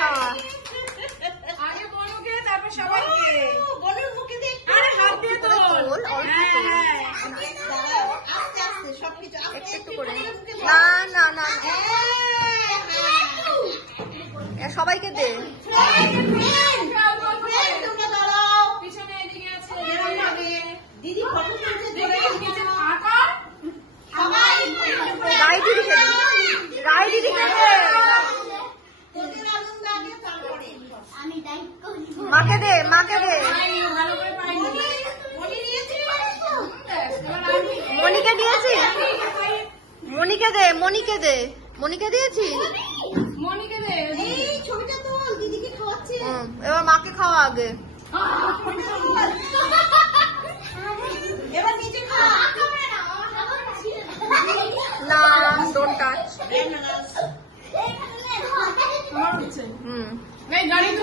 খাওয়া। আগে বনুকে তারপর সবাইকে। বনুর মুখে দেখ। আরে হাত দিয়ে তোল, তোল। অল্প হ্যাঁ, তোল। হ্যাঁ। দাঁড়াও, আস্তে আস্তে সবকিছু আস্তে একটু একটু একটু করে। মুখে বল। না না না, হ্যাঁ, হ্যাঁ। সবাইকে দে। তোমরা দাঁড়াও। পিছনে এদিকে আছে। এরকম ভাবে। দিদি ফটো তুলছে ধরে নিচে পা কর। সবাই রাই দিদিকে দে, রাই দিদিকে দে। তোদের আনন্দ আগে তারপরে মাকে দে, মাকে দে। পাইনি, ভালো করে পাইনি। মনি নিয়েছি এবার আমি। মনিকে দিয়েছি, মনিকে দে, মনিকে দে। মনিকে দিয়েছি। মনিকে দে। এই ছবিটা তোল দিদিকে খাওয়াচ্ছে এবার মাকে খাওয়া আগে। এবার নিজে খা না, ডোন্ট টাচ। আমার হচ্ছে। হুম। এই গাড়ি তো